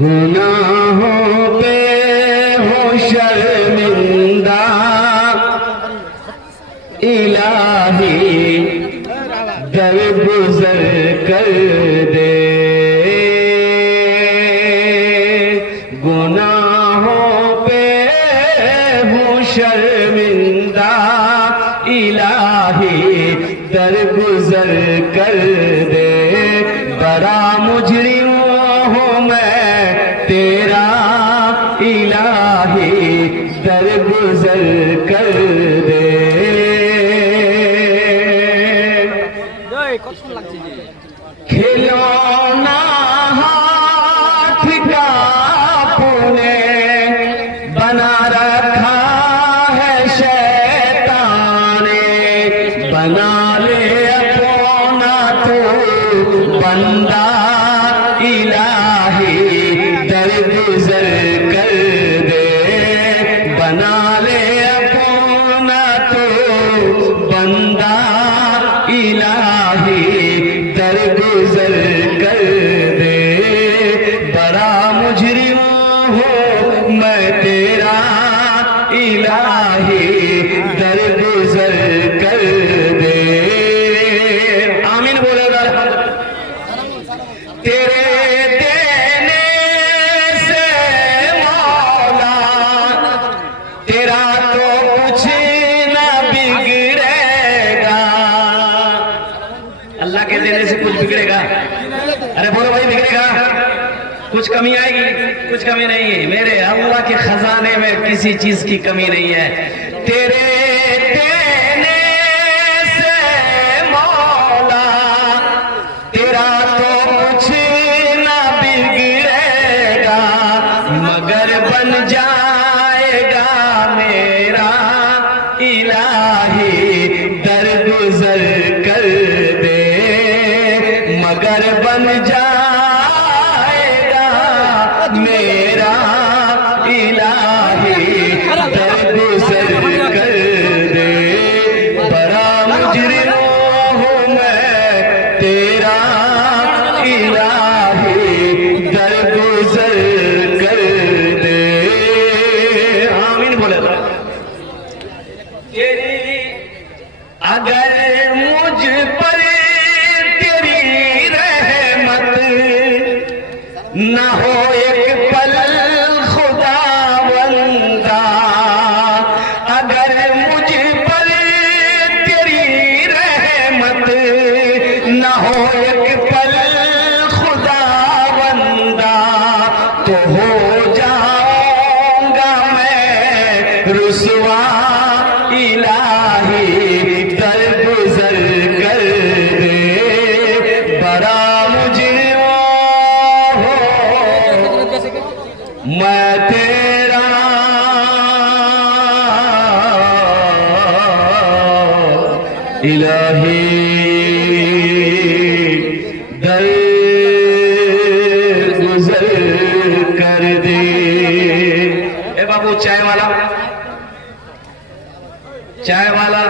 गुनाहों पे हो शर्मिंदा इलाही दरगुजर कर दे। गुनाहों पे हो शर्मिंदा इलाही दरगुजर कर दे। बड़ा मुजरिम हूँ मैं तेरा इलाही दरगुजर कर दे। खिलौना हाथ का तूने बना रखा है शैतान ने। बना ले अपना तू बंदा इलाही दरगुजर कर दे। बना ले अपना तू बंदा इलाही दरगुजर कर दे। बड़ा मुजरिम हूँ मैं तेरा इलाही दरगुजर कर दे। आमीन बोलेगा। तेरे देने से मौला तेरा तो कुछ न बिगड़ेगा। अल्लाह के देने से कुछ बिगड़ेगा? अरे बोलो भाई, बिगड़ेगा? कुछ कमी आएगी? कुछ कमी नहीं है। मेरे अल्लाह के खजाने में किसी चीज की कमी नहीं है। तेरे देने से मौला तेरा तो कुछ न बिगड़ेगा, मगर बन जाएगा मेरा इलाही दरगुजर कर दे। मगर बन जाएगा मेरा इलाही दरगुजर कर दे। बड़ा मुजरिम हूँ मैं तेरा इलाही दरगुजर कर दे। आमीन बोले। अगर मुझ पर तेरी रहमत न हो एक पल खुदावंदा। अगर मुझ पर तेरी रहमत न हो एक पल खुदावंदा, तो हो जाऊंगा मैं रुसवा इलाही दरगुजर कर दे। बड़ा मुजरिम हो मैं तेरा इलाही दरगुजर कर दे। ए बाबू, चाय वाला, चाय वाला,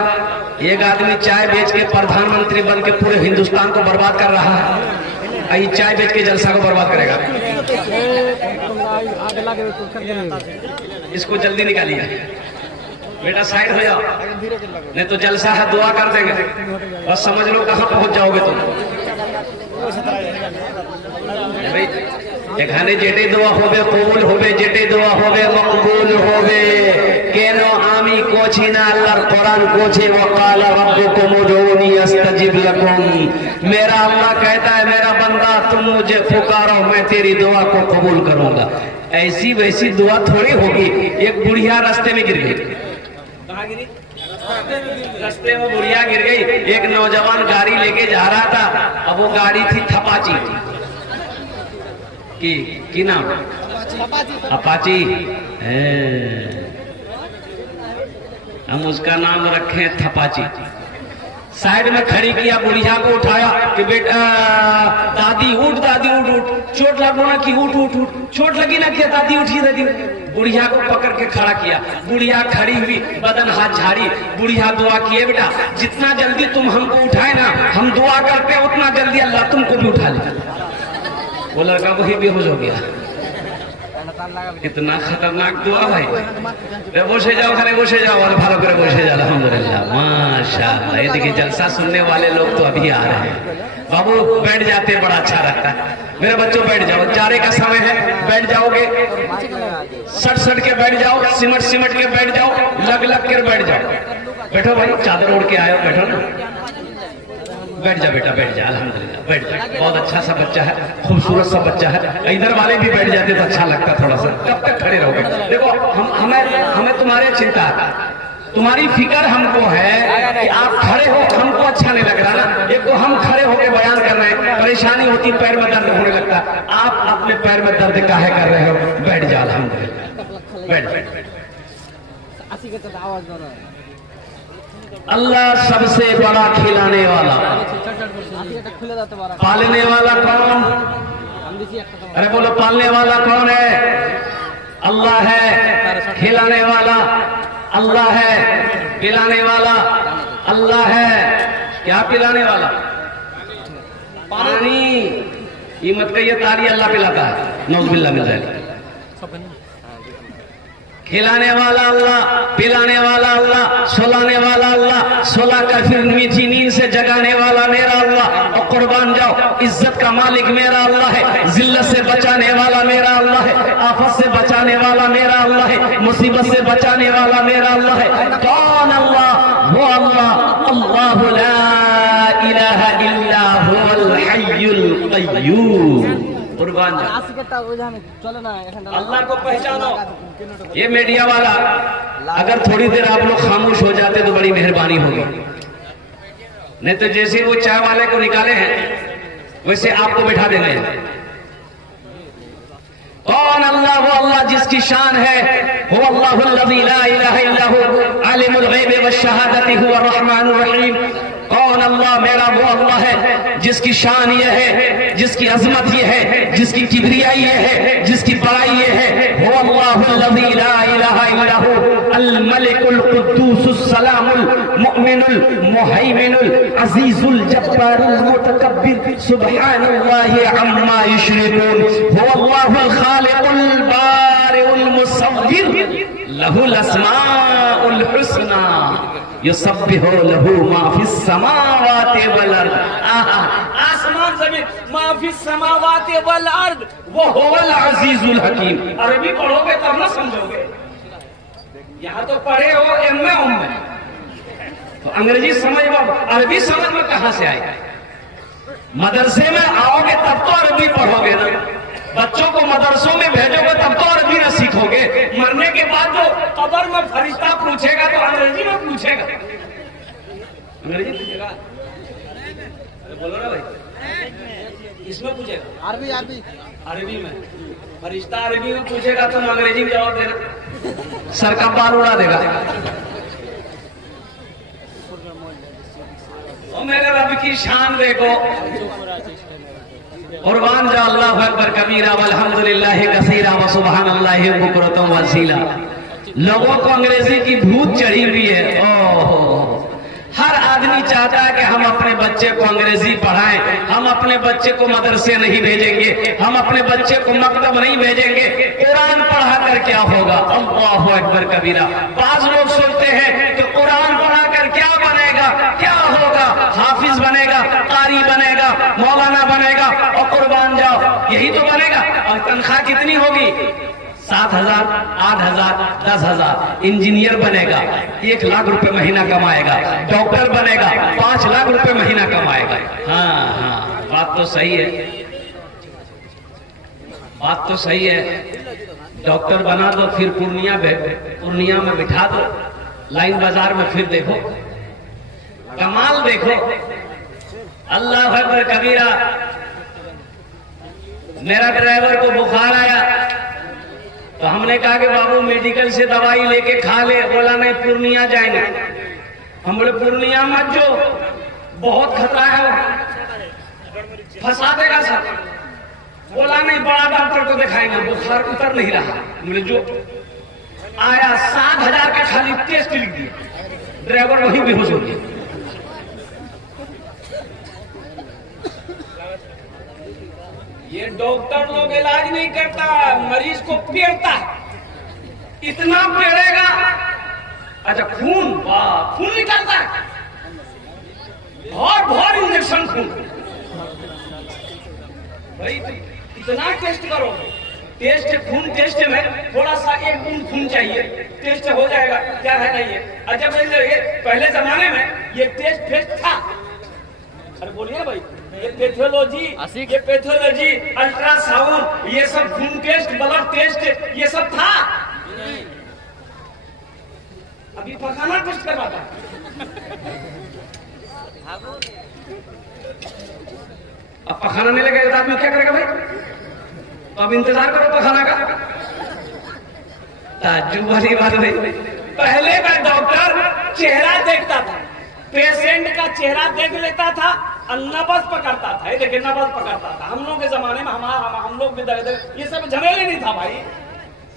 एक आदमी चाय बेच के प्रधानमंत्री बन के पूरे हिंदुस्तान को बर्बाद कर रहा है। ये चाय बेच के जलसा को बर्बाद करेगा। इसको जल्दी निकालिए। बेटा साइड हो जाओ, नहीं तो जलसा है दुआ कर देंगे। बस समझ लो कहाँ पहुंच जाओगे तुम। भाई এখানে যেটাই দোয়া হবে কবুল হবে, যেটাই দোয়া হবে মকবুল হবে। কেন আমি কোছি না? আল্লাহর কোরআন কোছে ওয়াকালা রব্বুকুম উদউনি আস্তাজিব লাকুম। मेरा अल्लाह कहता है मेरा बंदा तुम मुझे पुकारो मैं तेरी दुआ को कबूल करूंगा। ऐसी वैसी दुआ थोड़ी होगी। एक बुढ़िया रास्ते में गिर गई। कहाँ गिरी? रास्ते में बुढ़िया गिर गई। एक नौजवान गाड़ी लेके जा रहा था। अब वो गाड़ी थी थपाची की नाम अपाची है। हम उसका नाम रखे थपाची। साइड में खड़ी किया, बुढ़िया को उठाया कि बेटा दादी उठ, दादी उठ उठ, चोट लगो ना कि उठ उठ उठ, चोट लगी ना कि दादी उठी दादी। बुढ़िया को पकड़ के खड़ा किया। बुढ़िया खड़ी हुई, बदन हाथ झाड़ी। बुढ़िया दुआ किए बेटा जितना जल्दी तुम हमको उठाए ना हम दुआ करते उतना दिया, अल्लाह तुमको भी उठा लिया। वो लड़का वही बेहोश हो गया। इतना खतरनाक दुआ भाई। বসে যাও, ওখানে বসে যাও और ভালো করে বসে যাও। अल्हम्दुलिल्लाह माशाअल्लाह। ये देखिए जलसा सुनने वाले लोग तो अभी आ रहे हैं। बाबू बैठ जाते बड़ा अच्छा लगता है। मेरे बच्चों बैठ जाओ, चारे का समय है, बैठ जाओगे, सट के बैठ जाओ, सिमट के बैठ जाओ, लग के बैठ जाओ। बैठो भाई, चादर ओढ़ के आयो, बैठो ना, बैठ जा बेटा, बैठ जा, अल्हम्दुलिल्लाह बैठ जा। बहुत अच्छा सा बच्चा है, खूबसूरत सा बच्चा है। इधर वाले भी बैठ जाते तो अच्छा लगता थोड़ा सा। कब तक खड़े रहोगे? देखो हमें तुम्हारे चिंता, तुम्हारी फिक्र हमको है कि आप खड़े हो, हमको अच्छा नहीं लग रहा ना। एक तो हम खड़े होकर बयान कर रहे हैं, परेशानी होती, पैर में दर्द होने लगता। आप अपने पैर में दर्द काहे कर रहे हो? बैठ जा, अल्हम्दुलिल्लाह बैठ। अल्लाह सबसे बड़ा खिलाने वाला, पालने वाला कौन? अरे बोलो, पालने वाला कौन है? अल्लाह है। खिलाने वाला अल्लाह है, पिलाने वाला अल्लाह है। क्या पिलाने वाला? पानी। ये मत कहिए तारी अल्लाह पिलाता है, नौजुबिल्लाह मिल जाएगा। खिलाने वाला अल्लाह, पिलाने वाला अल्लाह, सुलाने वाला अल्लाह, सुला कर फिर मीठी नींद से जगाने वाला मेरा अल्लाह। और कुर्बान जाओ, इज्जत का मालिक मेरा अल्लाह है, जिल्लत से बचाने वाला मेरा अल्लाह है, आफत से बचाने वाला मेरा अल्लाह है, मुसीबत से बचाने वाला मेरा अल्लाह है। कौन अल्लाह? वो अल्लाह, अल्लाह ला इलाहा इल्ला हुवल हय्युल क़य्यूम। कुर्बान अल्लाह को पहचानो। ये मीडिया वाला, अगर थोड़ी देर आप लोग खामोश हो जाते तो बड़ी मेहरबानी होगी। नहीं तो जैसे वो चाय वाले को निकाले हैं वैसे आपको बिठा देंगे। कौन अल्लाह? वो अल्लाह जिसकी शान है, वो अल्लाहुल्लज़ी ला इलाहा इल्ला हु आलिमुल गैबि वश्शहादति हुवा अर्रहमानुर रहीम। कौन अल्लाह? मेरा वो अल्लाह है जिसकी शान ये है, जिसकी अजमत ये है, जिसकी किबरियाई ये है, जिसकी बड़ाई ये है। वो अल्लाहुल्लज़ी ला इलाहा इल्ला हु अल मलिकुल कुद्दूसुस सलामुल मुमिनुल मुहैमिनुल अजीजुल जब्बारुल मुतकब्बिर सुब्हानल्लाहि अम्मा युशरिकून। वो अल्लाहुल खालिकुल बारिउल मुसव्विर लहुल अस्माउल हुस्ना युसब्बिहु लहू मा फिस समावाति वल अर्द। आसमान जमीन, मा फिस समावाति वल अर्द, वो हुवल अजीजुल हकीम। अरबी पढ़ोगे तब ना समझोगे। यहाँ तो पढ़े हो एम.ए. तो अंग्रेजी समझ में, अरबी समझ में कहां से आएगा? मदरसे में आओगे तब तो अरबी पढ़ोगे ना। बच्चों को मदरसों में भेजोगे तब तो अरबी न सीखोगे। मरने के बाद जो कब्र में फरिश्ता पूछेगा तो अंग्रेजी में पूछेगा। अंग्रेजी पूछेगा, बोलो ना भाई, इसमें पूछेगा अरबी में। फरिश्ता अरबी में पूछेगा तुम अंग्रेजी में जवाब देना, सर का बाल उड़ा देगा। और मेरे रब की शान देखो। कुर्बान जा, अल्लाहु अकबर कबीरा वल्हम्दुलिल्लाहि कसीरा व सुब्हानल्लाहि बुकरतम व असीला। लोगों को अंग्रेजी की भूत चढ़ी हुई है। ओह, हर आदमी चाहता है कि हम अपने बच्चे को अंग्रेजी पढ़ाएं, हम अपने बच्चे को मदरसे नहीं भेजेंगे, हम अपने बच्चे को मकतब नहीं भेजेंगे। कुरान पढ़ा कर क्या होगा? अल्लाहु अकबर कबीरा। बाज लोग सोचते हैं कि कुरान पढ़ा कर क्या बनेगा, क्या होगा? हाफिज बनेगा, कारी बनेगा, मौलाना बनेगा। और कुर्बान जाओ, यही तो बनेगा। और तनख्वाह कितनी होगी? 7,000, 8,000, 10,000। इंजीनियर बनेगा, 1 लाख रुपए महीना कमाएगा। डॉक्टर बनेगा, 5 लाख रुपए महीना कमाएगा। हाँ, बात तो सही है, बात तो सही है। डॉक्टर बना दो, फिर पूर्णिया में बिठा दो, लाइन बाजार में फिर देखो, कमाल देखो। अल्लाह अकबर कबीरा। मेरा ड्राइवर को बुखार आया तो हमने कहा कि बाबू मेडिकल से दवाई लेके खा ले। बोला नहीं, पूर्णिया जाएंगे। हम बोले पूर्णिया मत जो, बहुत खतरा है, फंसा देगा सब। बोला नहीं, बड़ा डॉक्टर को दिखाएंगे, बुखार उतर नहीं रहा। बोले जो आया 7,000 का खाली टेस्ट लिख दिया, ड्राइवर वही बेहोश हो गया। ये डॉक्टर लोग इलाज नहीं करता, मरीज को पेड़ता है। इतना पेड़ेगा, अच्छा खून, वाह खून निकलता है, बहुत इंजेक्शन खून। भाई इतना टेस्ट करोगे, टेस्ट खून टेस्ट में थोड़ा सा एक बूंद खून चाहिए, टेस्ट हो जाएगा, क्या है नहीं है। अच्छा पहले जमाने में ये टेस्ट फेस्ट था। अरे बोलिए भाई, ये पैथोलॉजी, अल्ट्रासाउंड, ये सब खून टेस्ट, ब्लड टेस्ट, ये सब था। अभी पखाना टेस्ट करवाता है। अब पखाना नहीं लगेगा तो आदमी क्या करेगा भाई? तो अब इंतजार करो पखाना का। ताज्जुब वाली बात नहीं। पहले का डॉक्टर चेहरा देखता था, पेशेंट का चेहरा देख लेता था और नब्ज पकड़ता था। देखिए नब्ज पकड़ता था। हम लोग के जमाने में हम लोग भी दर्द, ये सब झमेले नहीं था भाई।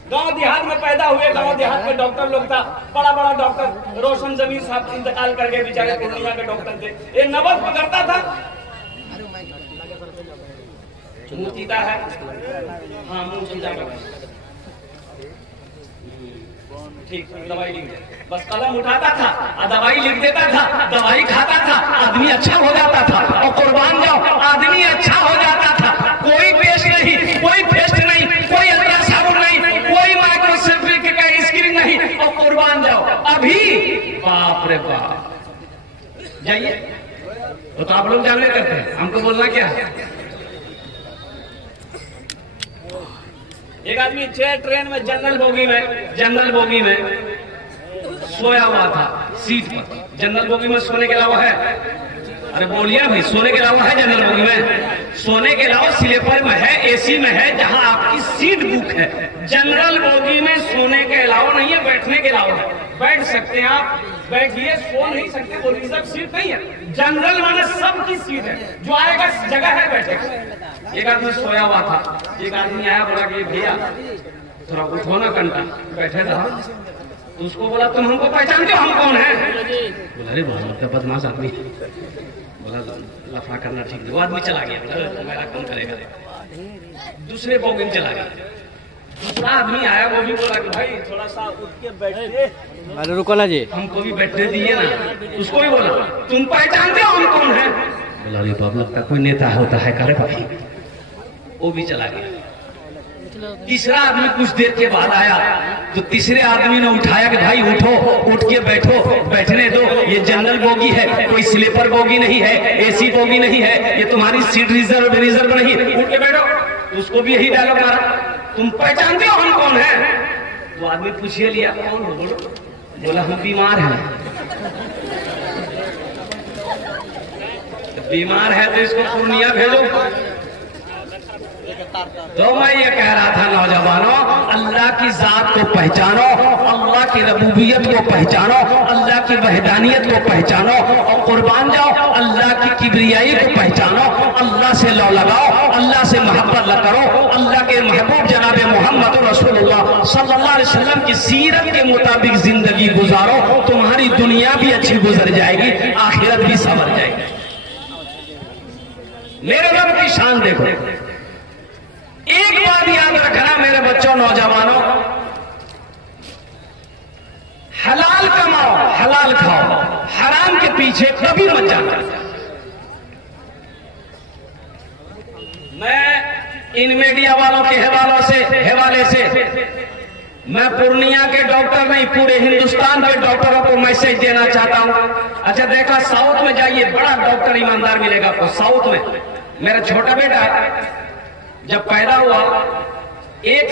गांव देहात में पैदा हुए, गांव देहात में डॉक्टर लोग था, बड़ा बड़ा डॉक्टर। रोशन जमीर साहब इंतकाल कर गए, बेचारे पूर्णिया के डॉक्टर थे। ये नब्ज पकड़ता था। मुंह सीधा है, हाँ मुंह सीधा ठीक, दवाई लिख दे। बस कलम उठाता था और दवाई लिख देता था, दवाई खाता था, आदमी अच्छा हो जाता था। और कुर्बान जाओ, आदमी अच्छा हो जाता था। कोई पेस्ट नहीं, कोई फेस्ट नहीं, कोई अल्ट्रासाउंड नहीं, कोई माइक्रोस्कोपी का स्क्रीन नहीं, और कुर्बान जाओ। अभी बाप रे बाप, जाइए तो आप लोग जानने करते हैं, हमको बोलना क्या है। एक आदमी ट्रेन में जनरल बोगी में सोया हुआ था सीट पर। जनरल बोगी में सोने के अलावा है, अरे बोलिए भाई, सोने के अलावा है जनरल बोगी में? सोने के अलावा स्लीपर में है, एसी में है, जहां आपकी सीट बुक है। जनरल बोगी में सोने के अलावा नहीं है, बैठने के अलावा है। बैठ सकते हैं आप, बैठिए, सो नहीं सकते, वो रिजर्व सीट नहीं है। जनरल माने सबकी सीट है, जो आएगा जगह है बैठेगा। एक आदमी सोया हुआ था, एक आदमी आया, बोला कि भैया थोड़ा उठो ना घंटा, बैठे रहा। तो उसको बोला तुम हमको पहचानते हो, हम कौन है? बोला अरे बहुत बदमाश आदमी। बोला लफड़ा करना ठीक नहीं। वो आदमी चला गया, मेरा काम करेगा। दूसरे बोगी में चला गया। दूसरा आदमी आया, वो भी बोला कि भाई थोड़ा सा उठ के बैठे। अरे रुको ना जी, हमको भी बैठने दीजिए ना। उसको भी बोला तुम पहचानते हो हम कौन है? बोला अरे बाप, लगता कोई नेता होता है, करे भाई। वो भी चला गया। तीसरा आदमी कुछ देर के बाद आया, तो तीसरे आदमी ने उठाया कि भाई उठो, उठ के बैठो, बैठने दो, ये जनरल बोगी है, कोई स्लीपर बोगी नहीं है, एसी बोगी नहीं है, ये तुम्हारी सीट रिजर्व नहीं, उठ के बैठो। उसको भी यही डायलॉग मारा, तुम पहचानते हो हम कौन है? तो आदमी पूछिए लिया, कौन हो? बोलो। बोला हम बीमार हैं। बीमार है तो इसको पूर्णिया भेजो। तो मैं ये कह रहा था नौजवानों, अल्लाह की जात को पहचानो, अल्लाह की रबूबियत को पहचानो, अल्लाह की वहदानियत को पहचानो, और कुर्बान जाओ अल्लाह की किबरियाई को पहचानो। अल्लाह से लौ लगाओ, अल्लाह से मोहब्बत न करो, अल्लाह के महबूब जनाब मोहम्मद रसूलुल्लाह सल्लल्लाहु अलैहि वसल्लम की सीरत के मुताबिक जिंदगी गुजारो। तुम्हारी दुनिया भी अच्छी गुजर जाएगी, आखिरत भी संवर जाएगी। मेरे रब की शान देखो। एक बात याद रखना मेरे बच्चों, नौजवानों, हलाल कमाओ, हलाल खाओ, हराम के पीछे कभी मत जाना। मैं इन मीडिया वालों के हवाले से मैं पूर्णिया के डॉक्टर नहीं, पूरे हिंदुस्तान के डॉक्टरों को मैसेज देना चाहता हूं। अच्छा देखा, साउथ में जाइए, बड़ा डॉक्टर ईमानदार मिलेगा आपको। साउथ में मेरा छोटा बेटा जब पैदा हुआ, एक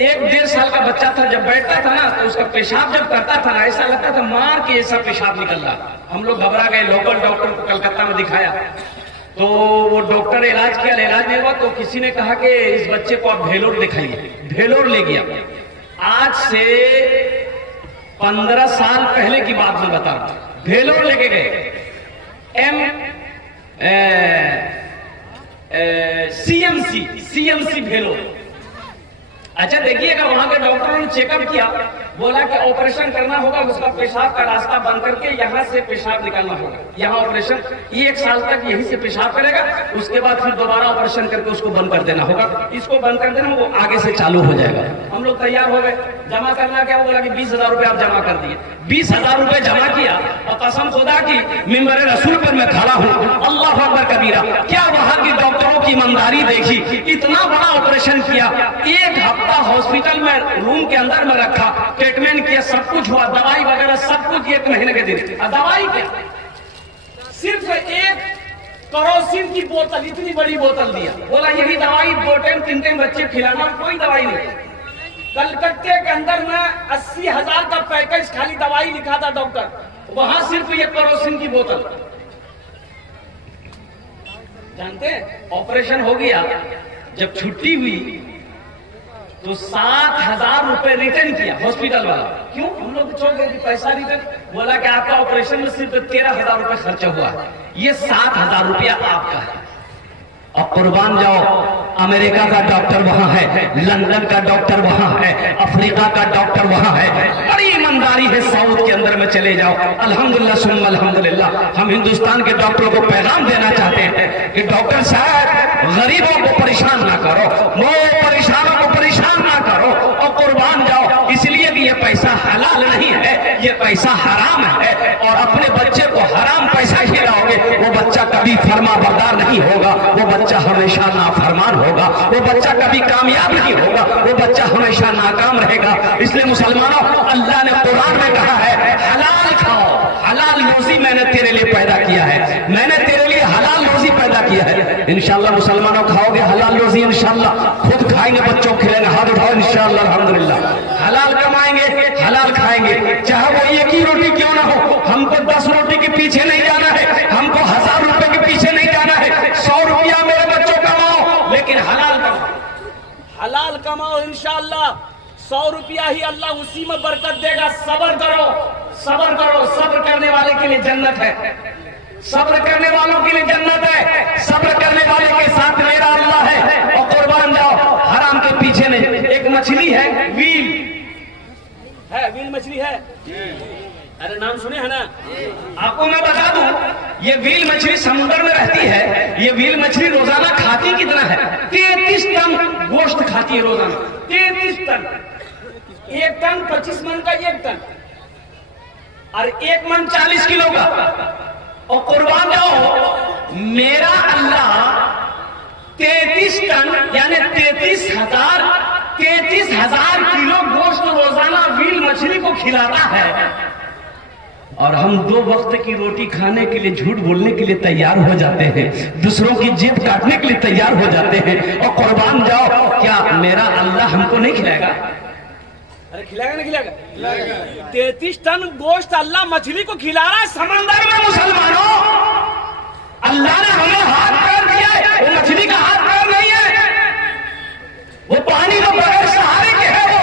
1.5 साल का बच्चा था, जब बैठता था ना तो उसका पेशाब जब करता था ना, ऐसा लगता था मार के ऐसा पेशाब निकल रहा। हम लोग घबरा गए, लोकल डॉक्टर को कलकत्ता में दिखाया, तो वो डॉक्टर इलाज किया, इलाज नहीं हुआ, तो किसी ने कहा कि इस बच्चे को आप भेलोर दिखाइए। भेलोर ले गया। आज से 15 साल पहले की बात मैं बता रहा हूं। भेलोर लेके गए, सीएमसी भेलोर। अच्छा देखिएगा, वहां के डॉक्टरों ने चेकअप किया बोला कि ऑपरेशन करना होगा, उसका पेशाब का रास्ता बंद करके यहाँ से पेशाब निकालना होगा। यहाँ ऑपरेशन 1 साल तक यहीं से पेशाब करेगा, उसके बाद फिर दोबारा ऑपरेशन करके उसको बंद कर देना होगा। इसको बंद कर देना, वो आगे से चालू हो जाएगा। हम लोग तैयार हो गए। जमा करना क्या, बोला कि 20,000 रुपये आप जमा कर दिए। 20,000 रुपये जमा किया और कसम खुदा की मिंबर रसूल पर मैं खड़ा हूँ, अल्लाह अकबर कबीरा। क्या वहाँ की डॉक्टरों की ईमानदारी देखी, इतना बड़ा ऑपरेशन किया, 1 हफ्ता हॉस्पिटल में रूम के अंदर में रखा, ट्रीटमेंट किया, सब कुछ हुआ, दवाई वगैरह सब कुछ 1 महीने के दिन। दवाई क्या, सिर्फ 1 करोसिन की बोतल, इतनी बड़ी बोतल दिया, बोला यही दवाई 2 टाइम 3 टाइम बच्चे खिलाना, कोई दवाई नहीं। कलकत्ते के अंदर में 80,000 का पैकेज खाली दवाई लिखा था डॉक्टर, वहां सिर्फ 1 करोसिन की बोतल। जानते हैं ऑपरेशन हो गया, जब छुट्टी हुई तो 7,000 रुपए रिटर्न किया हॉस्पिटल वाला। क्यों, हम लोग चौंक गए कि पैसा रिटर्न, बोला कि आपका ऑपरेशन में सिर्फ 13,000 रुपए खर्चा हुआ है, ये 7,000 रुपया आपका है। और कुर्बान जाओ, अमेरिका का डॉक्टर वहां है, लंदन का डॉक्टर वहां है, अफ्रीका का डॉक्टर वहां है, बड़ी ईमानदारी है। साउथ के अंदर में चले जाओ, अल्हम्दुलिल्लाह सुम्मा अल्हम्दुलिल्लाह। हम हिंदुस्तान के डॉक्टरों को पैगाम देना चाहते हैं कि डॉक्टर साहब गरीबों को परेशान ना करो, वो परेशानों को परेशान ना करो, और कुर्बान जाओ, इसलिए कि ये पैसा हलाल नहीं है, ये पैसा हराम है। और अपने बच्चे को हराम पैसा खिलाओगे, वो बच्चा कभी फर्मा बरदार नहीं होगा, वो बच्चा हमेशा नाफरमान होगा, वो बच्चा कभी कामयाब नहीं होगा, वो बच्चा हमेशा नाकाम रहेगा। इसलिए मुसलमानों, अल्लाह ने कुरान में कहा है हलाल खाओ, हलाल रोजी मैंने तेरे लिए पैदा किया है, मैंने तेरे लिए हलाल रोजी पैदा किया है। इंशाअल्लाह मुसलमानों खाओगे हलाल रोजी, इंशाअल्लाह खुद खाएंगे, बच्चों को खिलाएंगे, हाथ उठाओ इंशाअल्लाह अल्हम्दुलिल्लाह। हलाल कमाएंगे, हलाल खाएंगे, चाहे वो 1 ही रोटी क्यों ना हो। हमको 10 रोटी के पीछे नहीं जाना है, हमको 1000 रुपए के पीछे नहीं जाना है। 100 रुपया मेरे बच्चों कमाओ, लेकिन हलाल कमाओ, हलाल कमाओ इंशाअल्लाह। 100 रुपया ही अल्लाह उसी में बरकत देगा। सब्र करो, सब्र करो, सब्र करने वाले के लिए जन्नत है, सब्र करने वालों के लिए जन्नत है, सब्र करने वाले के साथ मेरा अल्लाह है। और कुर्बान जाओ, हराम के पीछे नहीं। एक मछली है, व्हील है, व्हील मछली है, अरे नाम सुने है ना। आपको मैं बता दूं, ये व्हील मछली समुद्र में रहती है। ये व्हील मछली रोजाना खाती कितना है, 33 टन गोश्त खाती है रोजाना, 33 टन। 1 टन 25 मन का 1 टन, और 1 मन 40 किलो का। और कुर्बान जाओ, मेरा अल्लाह 33 टन यानी 33,000 किलो गोश्त रोजाना व्हील मछली को खिलाता है। और हम 2 वक्त की रोटी खाने के लिए झूठ बोलने के लिए तैयार हो जाते हैं, दूसरों की जेब काटने के लिए तैयार हो जाते हैं। और कुर्बान जाओ, क्या मेरा अल्लाह हमको नहीं खिलाएगा? अरे खिलाएगा ना, खिलाएगा। 33 टन गोश्त अल्लाह मछली को खिला रहा है समंदर में। मुसलमानों, अल्लाह ने हमें हाथ पैर दिया है, वो मछली का हाथ पैर नहीं है, वो पानी को बगैर सहारे के है। वो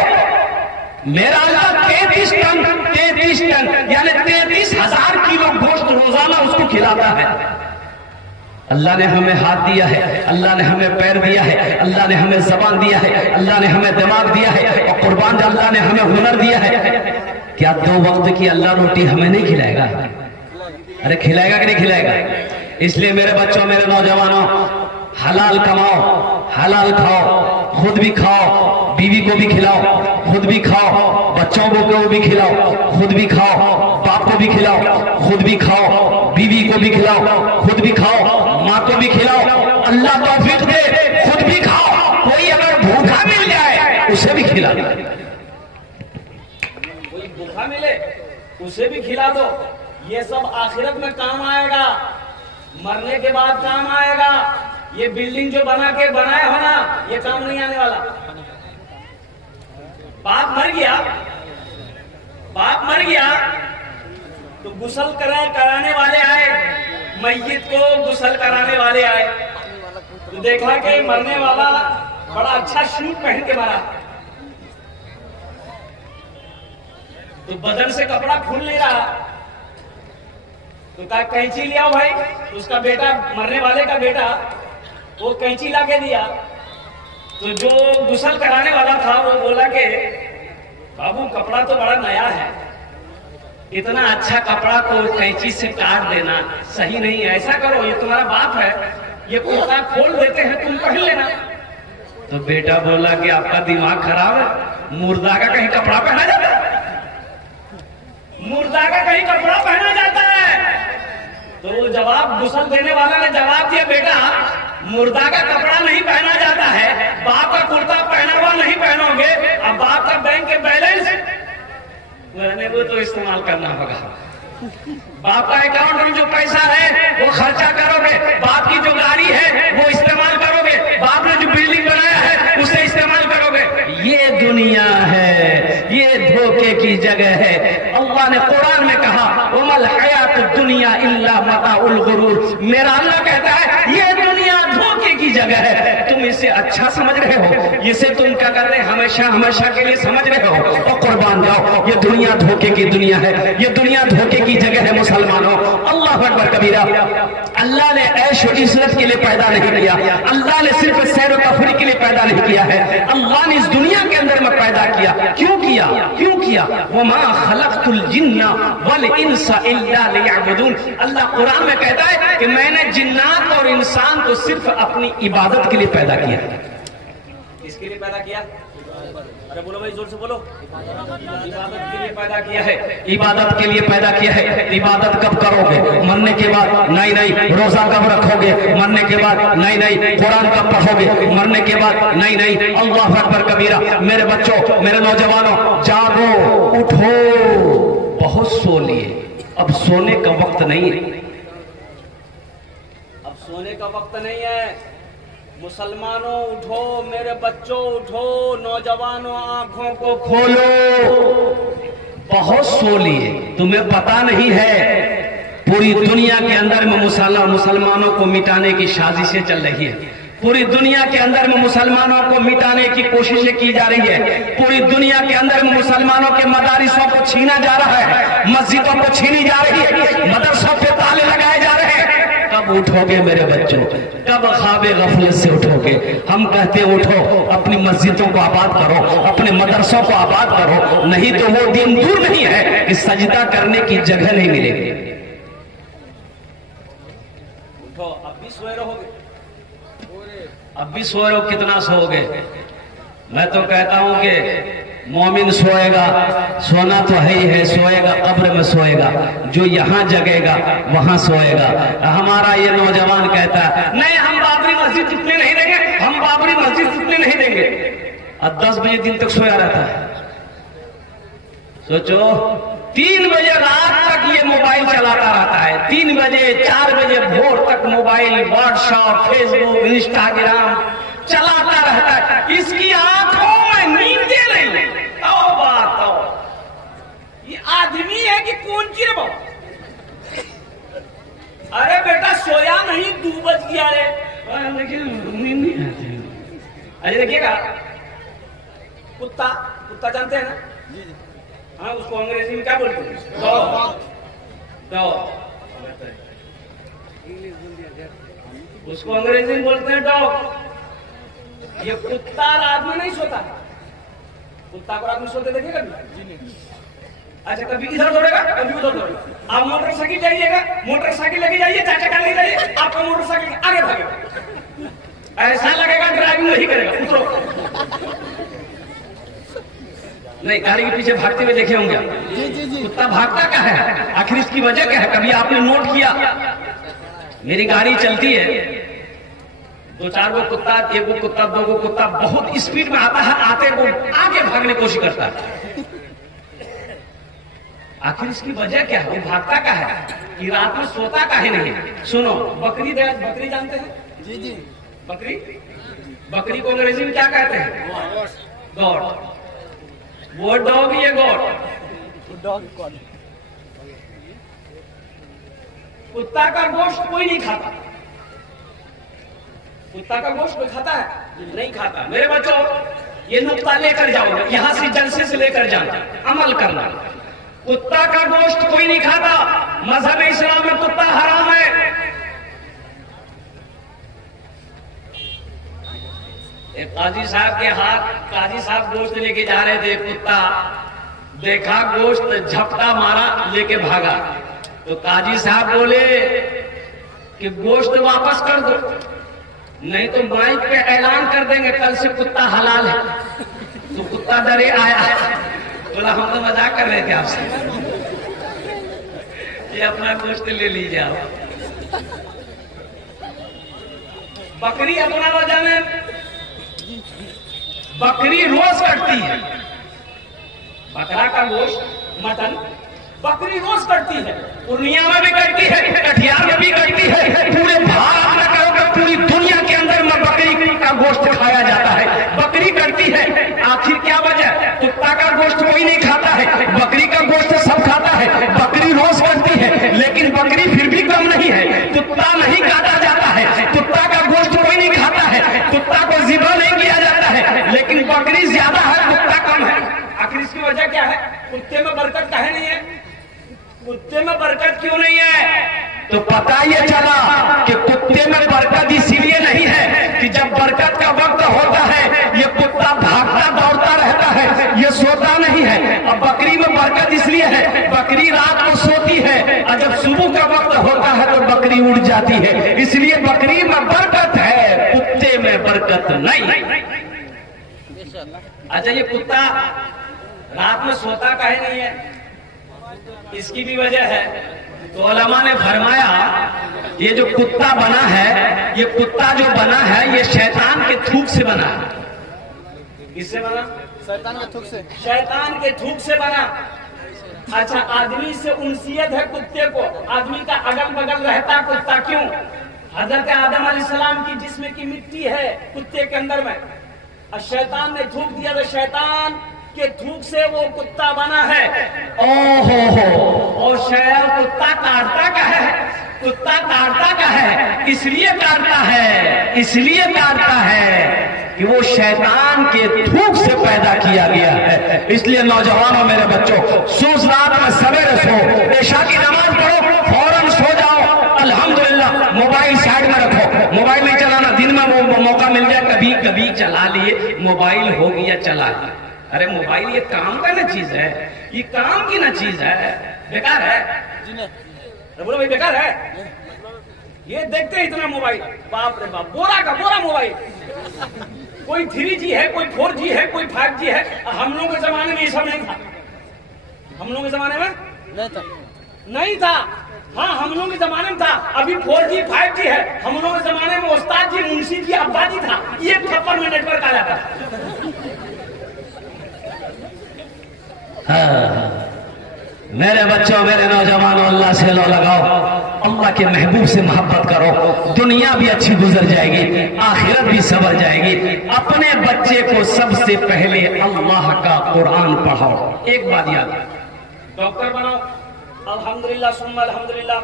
मेरा अल्लाह 33 टन यानी 33,000 किलो गोश्त रोजाना उसको खिलाता है। अल्लाह ने हमें हाथ दिया है, अल्लाह ने हमें पैर दिया है, अल्लाह ने हमें जबान दिया है, अल्लाह ने हमें दिमाग दिया है, और कुर्बान अल्लाह ने हमें हुनर दिया है। क्या 2 वक्त की अल्लाह रोटी हमें नहीं खिलाएगा? अरे खिलाएगा कि नहीं खिलाएगा? इसलिए मेरे बच्चों, मेरे नौजवानों, हलाल कमाओ, हलाल खाओ, खुद भी खाओ, बीवी को भी खिलाओ, खुद भी खाओ, बच्चों को भी खिलाओ, खुद भी खाओ, बाप को भी खिलाओ, खुद भी खाओ, बीवी को भी खिलाओ, खुद भी खाओ, माँ को भी खिलाओ। अल्लाह तौफीक दे, खुद भी खाओ। कोई अगर भूखा मिल जाए उसे भी खिला दो, कोई भूखा मिले उसे भी खिला दो। ये सब आखिरत में काम आएगा, मरने के बाद काम आएगा। ये बिल्डिंग जो बनाए हो ना, ये काम नहीं आने वाला। बाप मर गया, बाप मर गया तो गुसल कराने वाले आए, मैयत को गुसल कराने वाले आए, तो देखा कि मरने वाला बड़ा अच्छा सूट पहन के मरा, तो बदन से कपड़ा खुल नहीं रहा, तो कहा कैंची लिया भाई। तो उसका बेटा, मरने वाले का बेटा, वो कैंची ला के दिया। तो जो गुसल कराने वाला था वो बोला कि बाबू कपड़ा तो बड़ा नया है, इतना अच्छा कपड़ा को कैंची से काट देना सही नहीं है। ऐसा करो, ये तुम्हारा बाप है, ये कुर्ता खोल देते हैं, तुम पहन लेना। तो बेटा बोला कि आपका दिमाग खराब है, मुर्दा का कहीं कपड़ा पहना जाता है? मुर्दा का कहीं कपड़ा पहना जाता है? तो जवाब गुस्सा देने वाला ने जवाब दिया, बेटा मुर्दा का कपड़ा नहीं पहना जाता है, बाप का कुर्ता पहना हुआ नहीं पहनोगे, अब बाप का बैंक के बैलेंस मैंने वो तो इस्तेमाल करना होगा। बाप का अकाउंट में जो पैसा है वो खर्चा करोगे, बाप की जो गाड़ी है वो इस्तेमाल करोगे, बाप ने जो बिल्डिंग बनाया है उसे इस्तेमाल करोगे। ये दुनिया है, ये धोखे की जगह है। अल्लाह ने कुरान में कहा वमल हयात दुनिया इल्ला मताउल गुरूर। मेरा अल्लाह कहता है ये दुनिया धोखे की जगह है। तुम इसे अच्छा समझ रहे हो, इसे तुम क्या कर रहे हैं, हमेशा हमेशा के लिए समझ रहे हो, और कुर्बान जाओ। ये दुनिया धोखे की दुनिया है, ये दुनिया धोखे की जगह है मुसलमानों। अल्लाह अकबर कबीरा। अल्लाह ने ऐश और इज़्ज़त के लिए पैदा नहीं किया, अल्लाह ने सिर्फ सैर व तफरीह के लिए पैदा नहीं किया है। अल्लाह ने इस दुनिया के अंदर में पैदा किया। क्यों किया? क्यों किया? वमा खलक़तुल जिन्ना वल इंसा इल्ला लियअबुदून। अल्लाह कुरान में कहता है कि मैंने जिन्नात और इंसान को सिर्फ अपनी इबादत के लिए पैदा किया। किसके लिए पैदा किया? अरे बोलो भाई, जोर से बोलो। इबादत के लिए पैदा किया है, इबादत के लिए पैदा किया है। इबादत कब करोगे? मरने के बाद? नहीं नहीं। रोजा कब रखोगे? मरने के बाद? नहीं नहीं। कुरान कब पढ़ोगे? मरने के बाद? नहीं नहीं। अल्लाह अकबर कबीरा। मेरे बच्चों, मेरे नौजवानों, जागो, उठो। बहुत सो लिए, अब सोने का वक्त नहीं है, अब सोने का वक्त नहीं है। मुसलमानों उठो, मेरे बच्चों उठो, नौजवानों आंखों को खोलो। बहुत सो लिए, तुम्हें पता नहीं है पूरी दुनिया के अंदर में मुसलमानों को मिटाने की साजिशें चल रही है। पूरी दुनिया के अंदर में मुसलमानों को मिटाने की कोशिशें की जा रही है। पूरी दुनिया के अंदर में मुसलमानों के मदारिसों को छीना जा रहा है, मस्जिदों को छीनी जा रही है, मदरसों पे ताले लगाए जा रहे हैं। कब उठोगे मेरे बच्चों? कब ख्वाबे गफलत से उठोगे? हम कहते उठो, अपनी मस्जिदों को आबाद करो, अपने मदरसों को आबाद करो, नहीं तो वो दिन दूर नहीं है कि सजदा करने की जगह नहीं मिलेगी। उठो, अब भी सोए रहोगे, अब भी सोए रहो। कितना सोओगे? मैं तो कहता हूं कि मोमिन सोएगा, सोना तो है ही है, सोएगा कब्र में सोएगा, जो यहाँ जगेगा वहां सोएगा। हमारा ये नौजवान कहता है नहीं, हम बाबरी मस्जिद जितने नहीं देंगे, हम बाबरी मस्जिद जितने नहीं देंगे, और 10 बजे दिन तक सोया रहता है। सोचो, 3 बजे रात तक ये मोबाइल चलाता रहता है, 3 बजे 4 बजे भोर तक मोबाइल, व्हाट्सएप, फेसबुक, इंस्टाग्राम चलाता रहता है। इसकी आंखों में नींदे नहीं। ये आदमी है कि कौन की रे? अरे बेटा सोया नहीं, 2 बज गया रे। नींद नहीं आती। अरे देखिएगा, कुत्ता, कुत्ता जानते हैं ना? हाँ, उसको अंग्रेजी में क्या बोलते हैं? डॉग। डॉग, उसको अंग्रेजी में बोलते हैं डॉग। ये कुत्ता रात में नहीं सोता। कुत्ता को रात में सोते देखेगा? अच्छा, कभी इधर दौड़ेगा, कभी उधर दौड़ेगा। आप मोटरसाइकिल जाइएगा, मोटरसाइकिल लेके जाइए, 4 चक्का लेके जाइए, आपका मोटरसाइकिल आगे भागेगा, ऐसा लगेगा ड्राइविंग नहीं करेगा। उतरो। नहीं, गाड़ी के पीछे भागते हुए देखे होंगे। कुत्ता भागता क्या है? आखिर इसकी वजह क्या है? कभी आपने नोट किया? मेरी गाड़ी चलती है, 2-4 गो कुत्ता, 1 गो कुत्ता, 2 गो कुत्ता बहुत स्पीड में आता है, आते को आगे भागने की कोशिश करता है। आखिर इसकी वजह क्या है? वो भागता क्या है कि रात में सोता काहे नहीं? सुनो, बकरी जानते हैं? जी जी। बकरी, बकरी को अंग्रेजी में क्या कहते हैं? गॉड। वो डॉग, ये गॉड। कुत्ता का गोश्त कोई नहीं खाता। कुत्ता का गोश्त कोई खाता है? नहीं खाता। मेरे बच्चों, ये नुक्ता लेकर जाओ, यहां से जलसे से लेकर जाओ, अमल करना। कुत्ता का गोश्त कोई नहीं खाता। मजहब इस्लाम में कुत्ता हराम है। एक काजी साहब के हाथ, काजी साहब गोश्त लेके जा रहे थे, कुत्ता देखा गोश्त, झपटा मारा, लेके भागा। तो काजी साहब बोले कि गोश्त वापस कर दो, नहीं तो माइक पे ऐलान कर देंगे कल से कुत्ता हलाल है। तो कुत्ता डरे आया, बोला हम तो मजाक कर रहे थे आपसे, ये अपना गोश्त ले लीजिए आप। बकरी अपना रोजा में बकरी रोज कटती है, बकरा का गोश्त मटन बकरी रोज कटती है, पूर्णिया में भी कटती है, कटिहार में भी कटती है, पूरे भारत में कहोगे पूरी दुनिया के अंदर में बकरी का गोश्त खाया जाता है, बकरी कटती है। आखिर क्या वजह? कुत्ता का गोश्त कोई नहीं खाता है, बकरी का गोश्त सब खाता है, बकरी रोज कटती है, लेकिन बकरी फिर भी कम नहीं है। कुत्ता नहीं काटा जाता है, कुत्ता का गोश्त कोई नहीं खाता है, कुत्ता को ज़िबा नहीं किया जाता है, लेकिन बकरी ज्यादा है, कुत्ता कम है। आखिर इसकी वजह क्या है? कुत्ते में बरकत काहे नहीं है? कुत्ते में बरकत क्यों नहीं है? तो पता ये चला कि कुत्ते में बरकत इसीलिए नहीं है कि जब बरकत का वक्त होता है ये कुत्ता भागता दौड़ता रहता है, ये सोता नहीं है। अब बकरी में बरकत इसलिए है, बकरी रात को सोती है और जब सुबह का वक्त होता है तो बकरी उड़ जाती है, इसलिए बकरी में बरकत है, कुत्ते में बरकत नहीं। अच्छा, ये कुत्ता रात में सोता काहे नहीं है? इसकी भी वजह है। तो उलमा ने फरमाया ये जो कुत्ता बना है, ये कुत्ता जो बना है ये शैतान के थूक से बना है। किससे बना? शैतान के थूक से। शैतान के थूक से बना। अच्छा, आदमी से उनसियत है कुत्ते को, आदमी का अगल बगल रहता कुत्ता क्यों? हजरत आदम अलैहिस्सलाम की जिस्म की मिट्टी है कुत्ते के अंदर में, और शैतान ने थूक दिया तो शैतान के थूक से वो कुत्ता बना है। ओहो, और शायद कुत्ता काटता का है, कुत्ता काटता का है, इसलिए काटता है, इसलिए काटता है कि वो शैतान के थूक से पैदा किया गया है। इसलिए नौजवानों, मेरे बच्चों, सोच रात में सवेरे सो, इशा की नमाज पढ़ो, फौरन सो जाओ, अल्हम्दुलिल्लाह। मोबाइल साइड में रखो, मोबाइल नहीं चलाना, दिन में मौका मिल जाए कभी कभी चला लिए, मोबाइल हो गया चला लिया। अरे मोबाइल ये काम का ना चीज है, ये काम की ना चीज है, बेकार है। बोलो भाई बेकार है, ये देखते हैं इतना मोबाइल, बाप रे बाप, बोरा का बोरा मोबाइल, कोई 3G है, कोई 4G है, कोई 5G है। हम लोगों के जमाने में ये सब नहीं था, हम लोगों के जमाने में नहीं था। हाँ, हम लोगों के जमाने में था, अभी 4G 5G है। हम लोगों के जमाने में उस्ताद जी, मुंशी जी, अब्बा जी था, ये थप्पड़ में नेटवर्क आ जाता। हाँ, मेरे बच्चों, मेरे नौजवानों, अल्लाह से लो लगाओ, अल्लाह के महबूब से मोहब्बत करो, दुनिया भी अच्छी गुजर जाएगी, आखिरत भी संवर जाएगी। अपने बच्चे को सबसे पहले अल्लाह का कुरान पढ़ाओ। एक बात याद, डॉक्टर बनाओ, अल्हम्दुलिल्लाह सुम्मा अल्हम्दुलिल्लाह।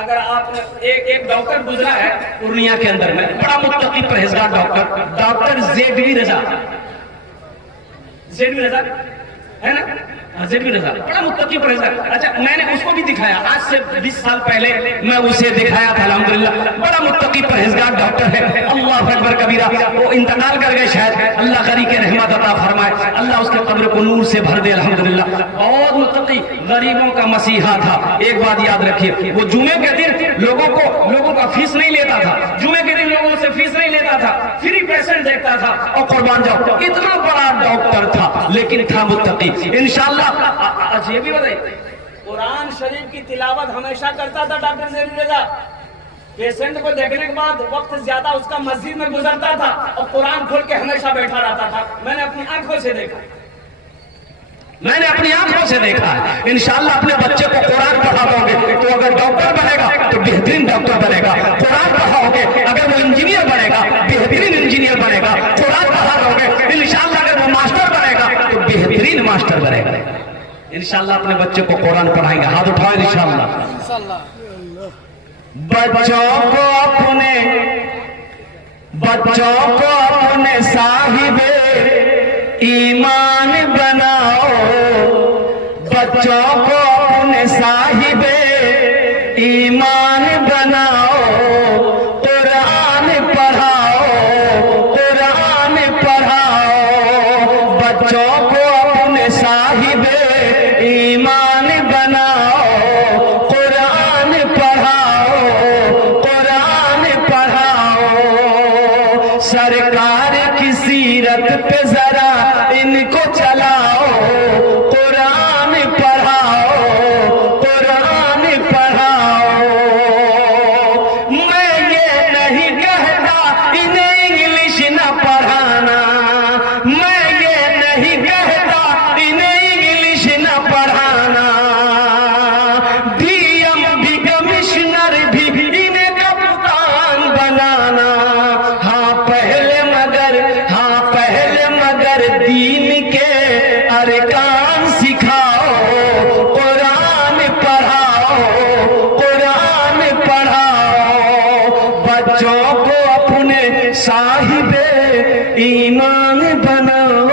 अगर आपने एक डॉक्टर गुजरा है पूर्णिया के अंदर में, बड़ा मुत्तकी परहेजगार डॉक्टर, डॉक्टर जेडवी रजा, जेडवी रजा है ना, जेडवी रजा, बड़ा मुत्तकी परहेजगार। अच्छा, मैंने उसको भी दिखाया, आज से 20 साल पहले मैं उसे दिखाया था, अल्हम्दुलिल्लाह, बड़ा मुत्तकी परहेजगार डॉक्टर है। अल्लाह अकबर कबीरा, वो इंतकाल कर गए शायद, अल्लाह करी के रहमत अता फरमाए, अल्लाह उसके कब्र को नूर से भर दे, अल्हम्दुलिल्लाह। बहुत मुत्तकी, गरीबों का मसीहा था। एक बात याद रखिए, वो जुमे के दिन लोगों का फीस नहीं लेता था, जुमे के दिन लोगों से फीस नहीं लेता था, फ्री पेशेंट देखता था, और कुर्बान जाओ, इतना बड़ा डॉक्टर था, लेकिन था मुत्तकी। इंशाअल्लाह। अच्छा, ये भी बताइए, कुरान शरीफ की तिलावत हमेशा करता था डॉक्टर जेडवी रजा। पेशेंट को देखने के बाद वक्त ज्यादा उसका मस्जिद में गुजरता था और कुरान खोल के हमेशा बैठा रहता था। मैंने अपनी आंखों से देखा, मैंने अपनी आंखों से देखा है। इंशाअल्लाह अपने बच्चे को कुरान पढ़ाओगे तो अगर डॉक्टर बनेगा तो बेहतरीन डॉक्टर बनेगा। कुरान पढ़ाओगे अगर वो इंजीनियर बनेगा, बेहतरीन इंजीनियर बनेगा। कुरान पढ़ाओगे इंशाअल्लाह अगर वो मास्टर बनेगा तो बेहतरीन मास्टर बनेगा। इंशाअल्लाह अपने बच्चे को कुरान पढ़ाएंगे। हाथ उठाओ इंशाअल्लाह। बच्चों को अपने साहिबे ईमान बनाओ, बच्चों को अपने साहिबे ईमान बनाओ, कुरान पढ़ाओ, कुरान पढ़ाओ। बच्चों को अपने साहिबे सरकार की सीरत पे जरा इनको चलाओ, कुरान पढ़ाओ, कुरान पढ़ाओ। मैं ये नहीं कहता इन्हें इंग्लिश न पढ़ाना, मैं ये नहीं कहता इन्हें इंग्लिश न पढ़ाना। डीएम भी कमिश्नर भी इन्हें कप्तान बनाना। हाँ पहले मगर दीन के अरकान सिखाओ, कुरान पढ़ाओ, कुरान पढ़ाओ। बच्चों को अपने साहिबे ईमान बनाओ,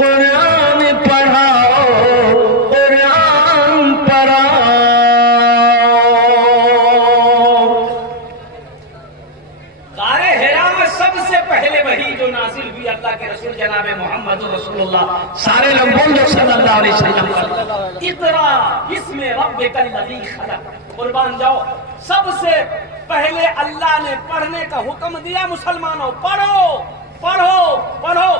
कुरान पढ़ाओ, कुरान पढ़ाओ। गारे हिरा में सबसे पहले वही जो नाजिल हुई अल्लाह के रसूल जनाब मोहम्मद रसूलुल्लाह सारे लोग बोल दो सल्लल्लाहु अलैहि वसल्लम। इकरा इसमें रब्बिकल लज़ी खलक। कुर्बान जाओ, सबसे पहले अल्लाह ने पढ़ने का हुक्म दिया। मुसलमानों पढ़ो पढ़ो पढ़ो।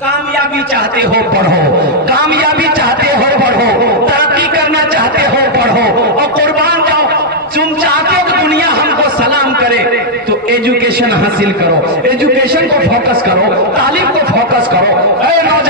कामयाबी चाहते हो पढ़ो, कामयाबी चाहते हो पढ़ो, तरक्की करना चाहते हो पढ़ो। और कुर्बान जाओ, तुम चाहते हो कि दुनिया हमको सलाम करे तो एजुकेशन हासिल करो, एजुकेशन को फोकस करो, तालीम को फोकस करो। नौजवान